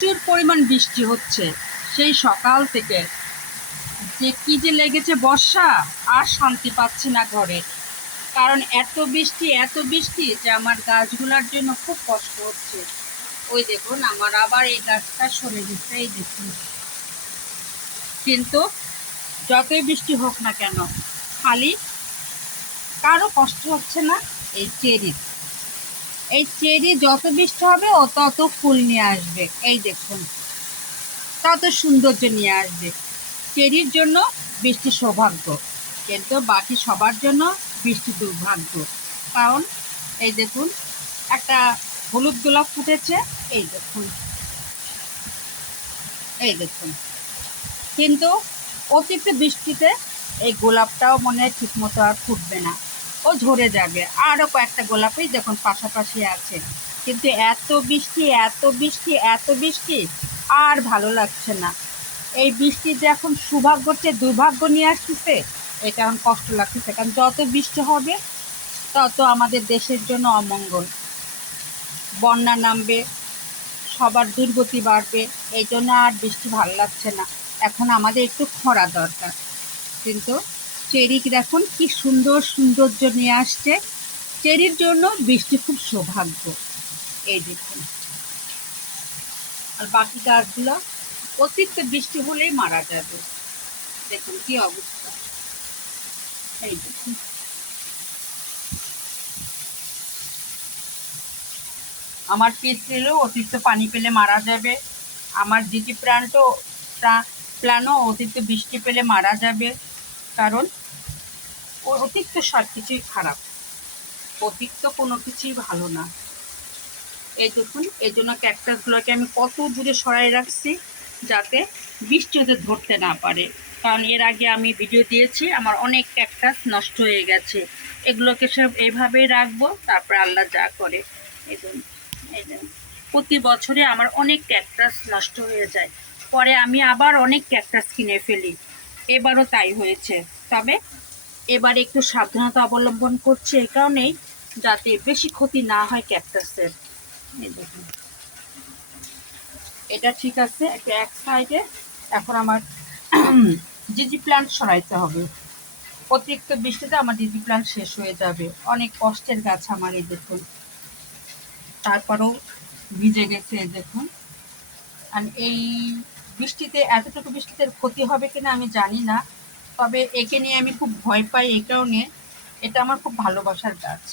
প্রচুর পরিমাণ বৃষ্টি হচ্ছে সেই সকাল থেকে। যে কি যে লেগেছে বর্ষা, আর শান্তি পাচ্ছি না ঘরে। কারণ এত বৃষ্টি যে আমার গাছগুলোর জন্য খুব কষ্ট হচ্ছে। ওই দেখুন আমার আবার এই গাছটা সরে গেছে, এই দেখুন। কিন্তু যতই বৃষ্টি হোক না কেন, খালি কারো কষ্ট হচ্ছে না। এই চেরি যত বৃষ্টি হবে ও তত ফুল নিয়ে আসবে, এই দেখুন, তত সৌন্দর্য নিয়ে আসবে। চেরির জন্য বৃষ্টি সৌভাগ্য, কিন্তু বাকি সবার জন্য বৃষ্টি দুর্ভাগ্য। কারণ এই দেখুন, একটা হলুদ গোলাপ ফুটেছে, এই দেখুন, এই দেখুন। কিন্তু অতিরিক্ত বৃষ্টিতে এই গোলাপটাও মনে হয় ঠিক মতো আর ফুটবে না, ও ঝরে যাবে। আরও কয়েকটা গোলাপই দেখুন পাশাপাশি আছে, কিন্তু এত বৃষ্টি আর ভালো লাগছে না। এই বৃষ্টি যে এখন সৌভাগ্যর চেয়ে দুর্ভাগ্য নিয়ে আসতেছে, এটা এখন কষ্ট লাগতেছে। কারণ যত বৃষ্টি হবে তত আমাদের দেশের জন্য অমঙ্গল, বন্যা নামবে, সবার দুর্গতি বাড়বে। এই জন্য আর বৃষ্টি ভালো লাগছে না, এখন আমাদের একটু খরা দরকার। কিন্তু চেরি দেখুন কি সুন্দর সৌন্দর্য নিয়ে আসছে। চেরির জন্য বৃষ্টি খুব সৌভাগ্য, এই দেখুন। আর বাকি গাছগুলো অতিরিক্ত বৃষ্টি হলেই মারা যাবে, দেখুন কি অবস্থা, এই দেখুন। আমার পিস লিলেও অতিরিক্ত পানি পেলে মারা যাবে। আমার জিটি প্ল্যানও অতিরিক্ত বৃষ্টি পেলে মারা যাবে। কারণ অতিরিক্ত সব কিছুই খারাপ, অতিরিক্ত কোনো কিছুই ভালো না। এই দেখুন, এই জন্য ক্যাকটাসগুলোকে আমি কত দূরে সরাই রাখছি, যাতে বৃষ্টি ওদের ধরতে না পারে। কারণ এর আগে আমি ভিডিও দিয়েছি, আমার অনেক ক্যাকটাস নষ্ট হয়ে গেছে। এগুলোকে সব এইভাবেই রাখবো, তারপর আল্লাহ যা করে। এই জন্য এই জন্য প্রতি বছরে আমার অনেক ক্যাকটাস নষ্ট হয়ে যায়, পরে আমি আবার অনেক ক্যাকটাস কিনে ফেলি। এবারও তাই হয়েছে। তবে এবার একটু সাবধানতা অবলম্বন করছি এই কারণেই, যাতে বেশি ক্ষতি না হয় ক্যাকটাসের। এই দেখুন, এটা ঠিক আছে, একটা এক সাইডে। এখন আমার জিজি প্ল্যান্ট সরাইতে হবে। অতিরিক্ত বৃষ্টিতে আমার জিজি প্ল্যান্ট শেষ হয়ে যাবে, অনেক কষ্টের গাছ আমার, এই দেখুন। তারপরেও ভিজে গেছে, এই দেখুন। আর এই এতটুকু বৃষ্টিতে ক্ষতি হবে কিনা আমি জানি না, তবে একে নিয়ে আমি খুব ভয় পাই। এই কারণে এটা আমার খুব ভালোবাসার গাছ,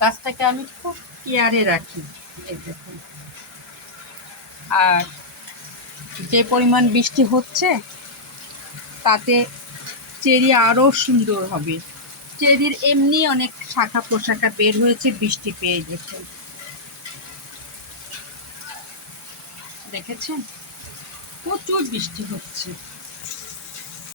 গাছটাকে আমি খুব কেয়ারে রাখি, এই দেখুন। আর যে পরিমাণ বৃষ্টি হচ্ছে তাতে চেরি আরও সুন্দর হবে। চেরির এমনি অনেক শাখা প্রশাখা বের হয়েছে বৃষ্টি পেয়ে, দেখুন, দেখেছেন, প্রচুর বৃষ্টি হচ্ছে।